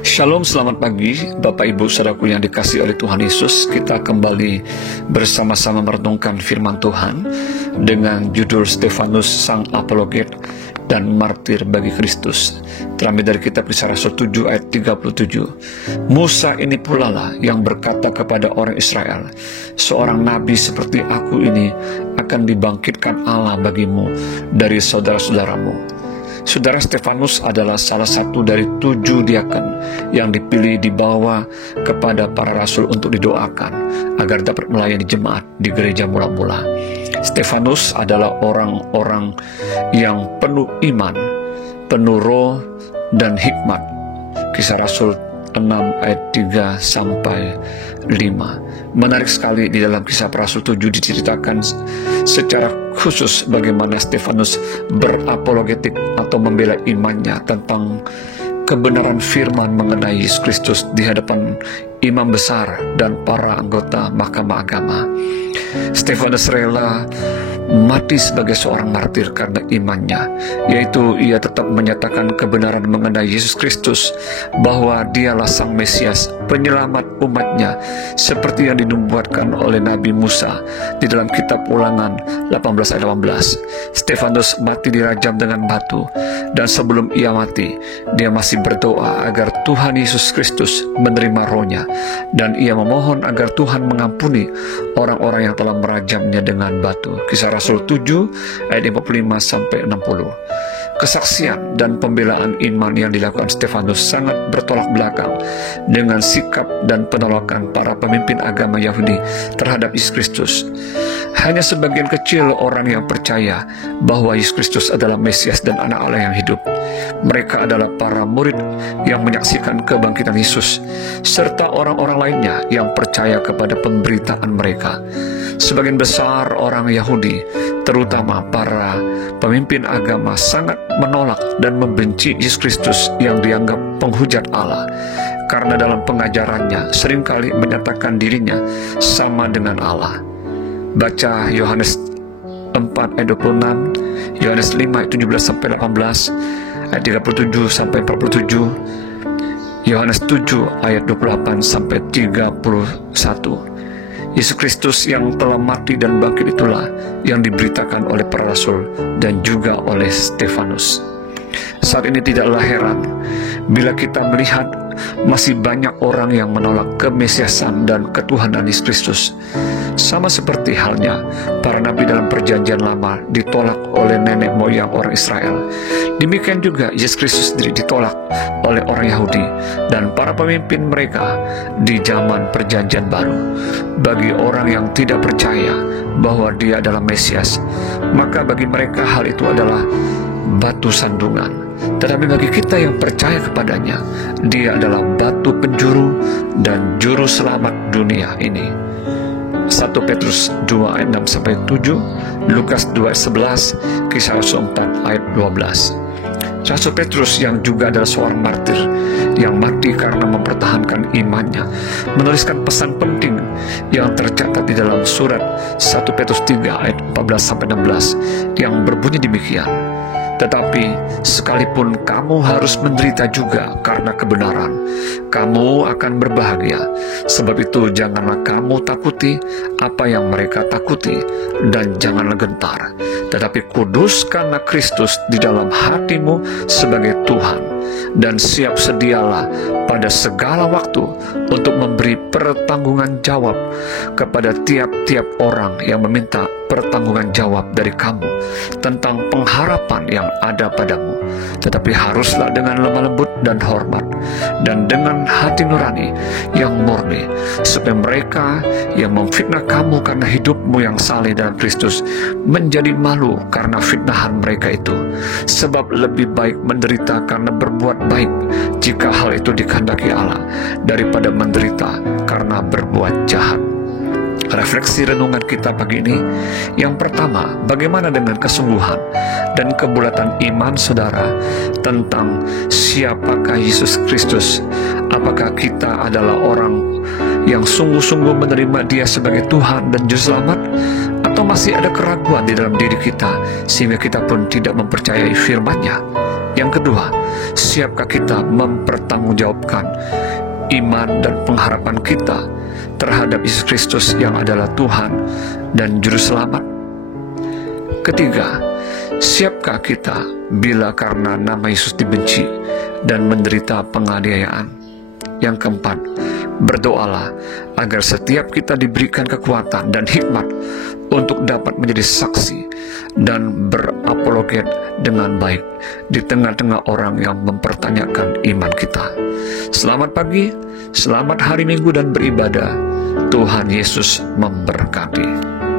Shalom, selamat pagi Bapak Ibu Saudaraku yang dikasihi oleh Tuhan Yesus. Kita kembali bersama-sama merenungkan firman Tuhan dengan judul Stefanus Sang Apologet dan Martir bagi Kristus. Terambil dari kitab Kisah Rasul 7 ayat 37. Musa ini pula lah yang berkata kepada orang Israel, seorang nabi seperti aku ini akan dibangkitkan Allah bagimu dari saudara-saudaramu. Saudara, Stefanus adalah salah satu dari 7 diaken yang dipilih dibawa kepada para rasul untuk didoakan agar dapat melayani jemaat di gereja mula-mula. Stefanus adalah orang-orang yang penuh iman, penuh roh dan hikmat. Kisah Rasul 6 ayat 3 sampai 5. Menarik sekali di dalam Kisah Rasul 7 diceritakan secara khusus bagaimana Stefanus berapologetik atau membela imannya tentang kebenaran firman mengenai Yesus Kristus di hadapan imam besar dan para anggota mahkamah agama. Stefanus rela mati sebagai seorang martir karena imannya, yaitu ia tetap menyatakan kebenaran mengenai Yesus Kristus, bahwa dialah Sang Mesias, penyelamat umatnya, seperti yang dinubuatkan oleh Nabi Musa di dalam kitab Ulangan 18 ayat 18. Stefanus mati dirajam dengan batu, dan sebelum ia mati, dia masih berdoa agar Tuhan Yesus Kristus menerima rohnya, dan ia memohon agar Tuhan mengampuni orang-orang yang telah merajamnya dengan batu. Kisah Rasul 7 ayat 55 sampai 60. Kesaksian dan pembelaan iman yang dilakukan Stefanus sangat bertolak belakang dengan sikap dan penolakan para pemimpin agama Yahudi terhadap Yesus Kristus. Hanya sebagian kecil orang yang percaya bahwa Yesus Kristus adalah Mesias dan Anak Allah yang hidup. Mereka adalah para murid yang menyaksikan kebangkitan Yesus, serta orang-orang lainnya yang percaya kepada pemberitaan mereka. Sebagian besar orang Yahudi, terutama para pemimpin agama, sangat menolak dan membenci Yesus Kristus yang dianggap penghujat Allah, karena dalam pengajarannya seringkali menyatakan dirinya sama dengan Allah. Baca Yohanes 4 ayat 26, Yohanes 5 ayat 17 sampai 18, ayat 37 sampai 47, Yohanes 7 ayat 28 sampai 31. Yesus Kristus yang telah mati dan bangkit itulah yang diberitakan oleh para rasul dan juga oleh Stefanus. Saat ini tidaklah heran bila kita melihat masih banyak orang yang menolak kemesiasan dan ketuhanan Yesus Kristus. Sama seperti halnya para nabi dalam perjanjian lama ditolak oleh nenek moyang orang Israel, demikian juga Yesus Kristus sendiri ditolak oleh orang Yahudi dan para pemimpin mereka di zaman perjanjian baru. Bagi orang yang tidak percaya bahwa dia adalah Mesias, maka bagi mereka hal itu adalah batu sandungan. Tetapi bagi kita yang percaya kepadanya, dia adalah batu penjuru dan juru selamat dunia ini. 1 Petrus 2 ayat 6 sampai 7, Lukas 2 ayat 11, Kisah Rasul 4 ayat 12. Rasul Petrus yang juga adalah seorang martir yang mati karena mempertahankan imannya, menuliskan pesan penting yang tercatat di dalam surat 1 Petrus 3 ayat 14 sampai 16 yang berbunyi demikian. Tetapi sekalipun kamu harus menderita juga karena kebenaran, kamu akan berbahagia. Sebab itu janganlah kamu takuti apa yang mereka takuti, dan janganlah gentar. Tetapi kuduskanlah Kristus di dalam hatimu sebagai Tuhan, dan siap sedialah pada segala waktu untuk memberi pertanggungan jawab kepada tiap-tiap orang yang meminta pertanggungan jawab dari kamu tentang pengharapan yang ada padamu. Tetapi haruslah dengan lemah lembut dan hormat, dan dengan hati nurani yang murni, supaya mereka yang memfitnah kamu karena hidupmu yang saleh dalam Kristus menjadi malu karena fitnahan mereka itu. Sebab lebih baik menderita karena berbuat baik, jika hal itu dikehendaki Allah, daripada menderita karena berbuat jahat. Refleksi renungan kita pagi ini, yang pertama, bagaimana dengan kesungguhan dan kebulatan iman saudara tentang siapakah Yesus Kristus? Apakah kita adalah orang yang sungguh-sungguh menerima Dia sebagai Tuhan dan Juru Selamat, atau masih ada keraguan di dalam diri kita sehingga kita pun tidak mempercayai firman-Nya? Yang kedua, siapkah kita mempertanggungjawabkan iman dan pengharapan kita terhadap Yesus Kristus yang adalah Tuhan dan Juru Selamat? Ketiga, siapkah kita bila karena nama Yesus dibenci dan menderita penganiayaan? Yang keempat, berdoalah agar setiap kita diberikan kekuatan dan hikmat untuk dapat menjadi saksi dan berapologet dengan baik di tengah-tengah orang yang mempertanyakan iman kita. Selamat pagi, selamat hari Minggu dan beribadah. Tuhan Yesus memberkati.